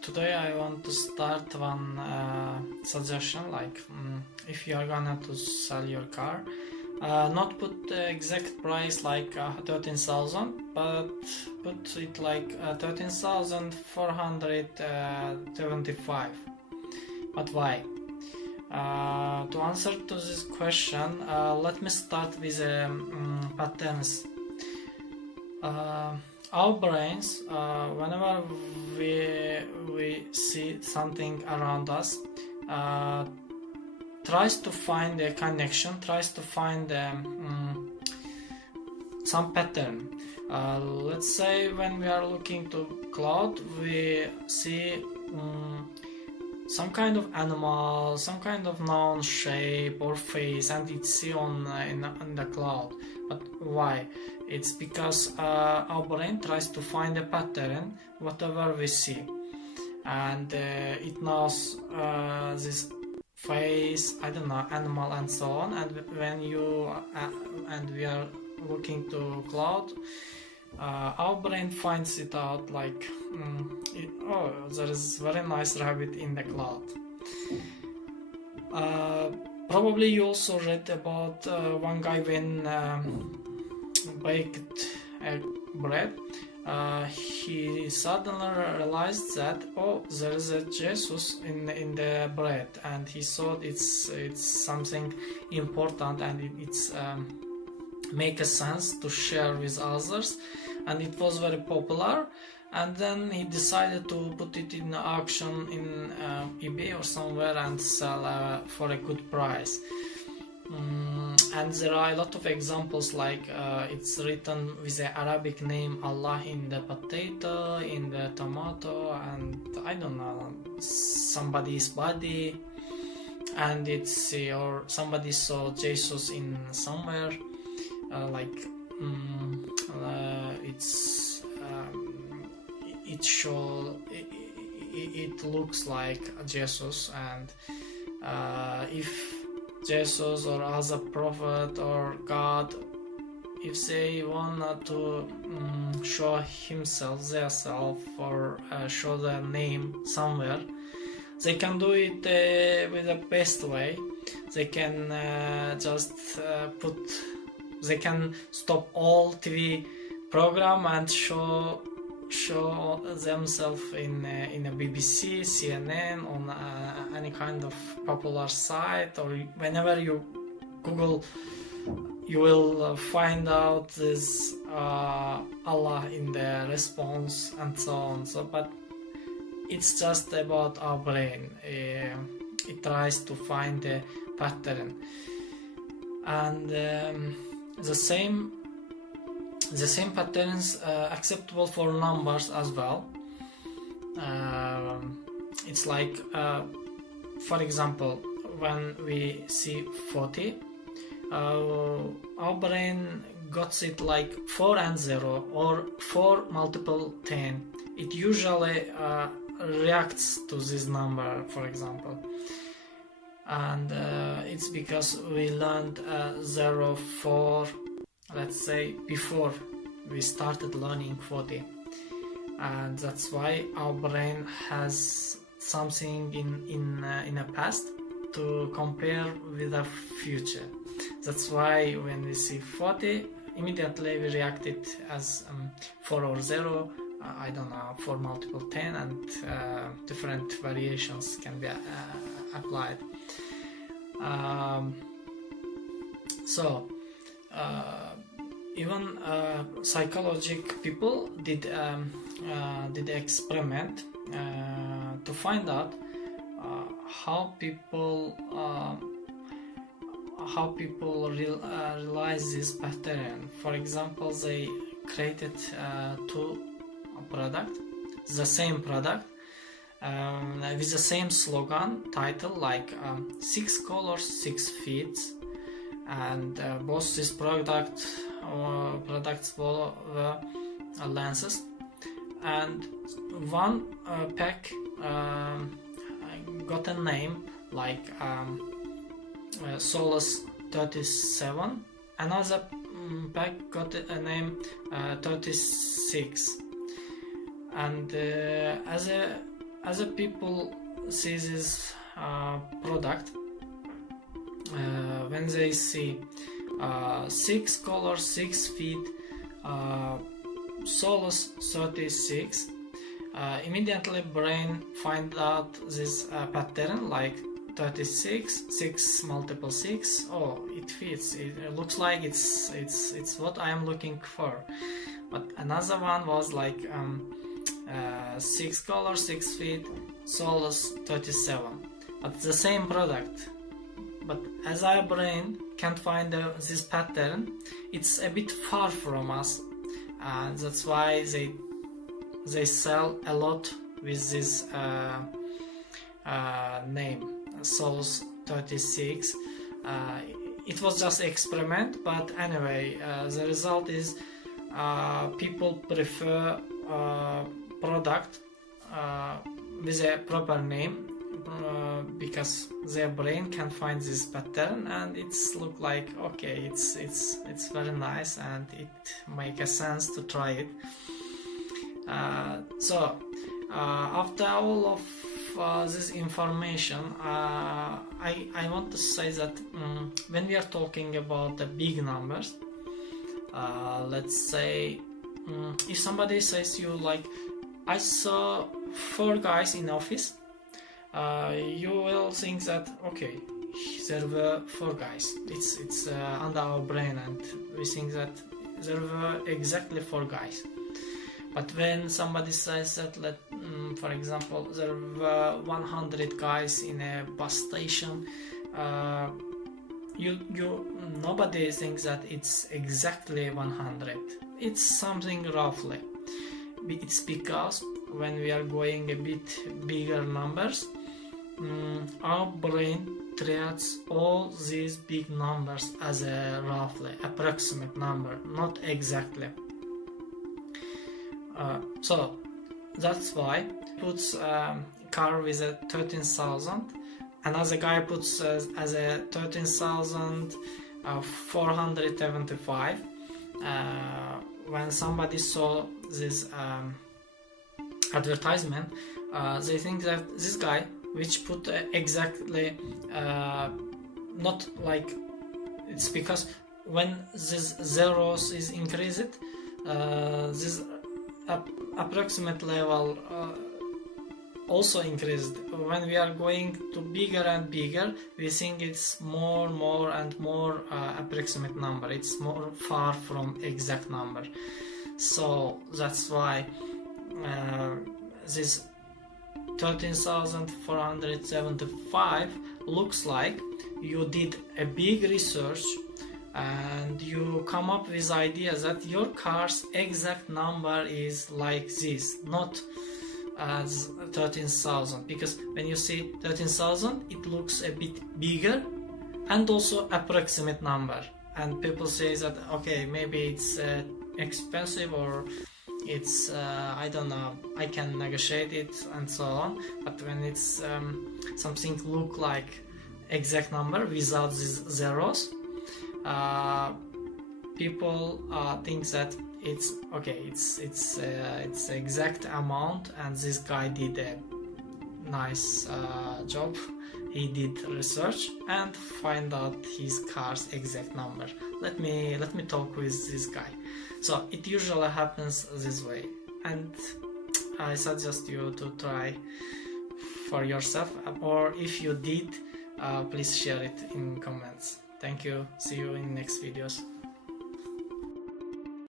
Today I want to start one suggestion, like if you are gonna to sell your car, not put the exact price like 13,000, but put it like 13,475. But why? To answer to this question, let me start with patterns. Our brains, whenever we see something around us, tries to find a connection, tries to find some pattern. Let's say when we are looking to cloud, we see some kind of animal, some kind of known shape or face, and it's seen in the cloud. But why? It's because our brain tries to find a pattern whatever we see, and it knows this face, I don't know, animal and so on. And when you and we are looking to cloud, our brain finds it out like oh, there is very nice rabbit in the cloud. Probably you also read about one guy when baked bread. He suddenly realized that there is a Jesus in the bread, and he thought it's something important, and it's make a sense to share with others, and it was very popular. And then he decided to put it in auction in eBay or somewhere and sell for a good price. And there are a lot of examples, like it's written with the Arabic name Allah in the potato, in the tomato, and I don't know, somebody's body, and it's or somebody saw Jesus in somewhere, it looks like Jesus. And if Jesus or other prophet or God, if they want to show himself, theirself, or show their name somewhere, they can do it with the best way. They can they can stop all TV program and show themselves in a BBC, CNN, on any kind of popular site, or whenever you Google, you will find out this Allah in the response and so on. So, but it's just about our brain. It tries to find a pattern, and the same patterns acceptable for numbers as well. It's like, for example, when we see 40, our brain got it like 4 and 0, or 4 multiple 10. It usually reacts to this number, for example. And it's because we learned 0, 4, let's say, before we started learning 40, and that's why our brain has something in the past to compare with the future. That's why when we see 40, immediately we react it as 4 or 0, I don't know, 4 multiple 10, and different variations can be applied. Even psychological people did experiment to find out how people realize this pattern. For example, they created 2 products, the same product, with the same slogan title, like 6 colors, 6 feet, and both these products were lenses, and one pack got a name like Solus 37, another pack got a name 36, and as a people see this product, when they see 6 colors, 6 feet, solos 36, immediately brain find out this pattern like 36, 6 multiple 6. Oh, it fits. It looks like it's what I am looking for. But another one was like 6 colors, 6 feet, solos 37. But the same product. But as our brain can't find this pattern, it's a bit far from us, and that's why they sell a lot with this name, Solos 36. It was just experiment, but anyway, the result is people prefer product with a proper name, because their brain can find this pattern, and it's look like okay, it's very nice, and it make a sense to try it. So after all of this information, I want to say that when we are talking about the big numbers, let's say if somebody says you like, I saw 4 guys in office, you will think that okay, there were 4 guys. It's under our brain, and we think that there were exactly 4 guys. But when somebody says that, for example, there were 100 guys in a bus station, nobody thinks that it's exactly 100. It's something roughly. It's because when we are going a bit bigger numbers, our brain treats all these big numbers as a roughly approximate number, not exactly. So that's why puts car with a 13,000, another guy puts as a 13,475. When somebody saw this advertisement, they think that this guy which put exactly not like, it's because when this zeros is increased, this approximate level also increased. When we are going to bigger and bigger, we think it's more and more approximate number. It's more far from exact number. So that's why this 13,475 looks like you did a big research and you come up with ideas that your car's exact number is like this, not as 13,000, because when you see 13,000 it looks a bit bigger and also approximate number, and people say that okay, maybe it's expensive, or it's I don't know, I can negotiate it and so on. But when it's something look like exact number without these zeros, people think that it's okay, it's exact amount, and this guy did a nice job. He did research and find out his car's exact number. Let me talk with this guy. So it usually happens this way, and I suggest you to try for yourself, or if you did, please share it in comments. Thank you. See you in next videos.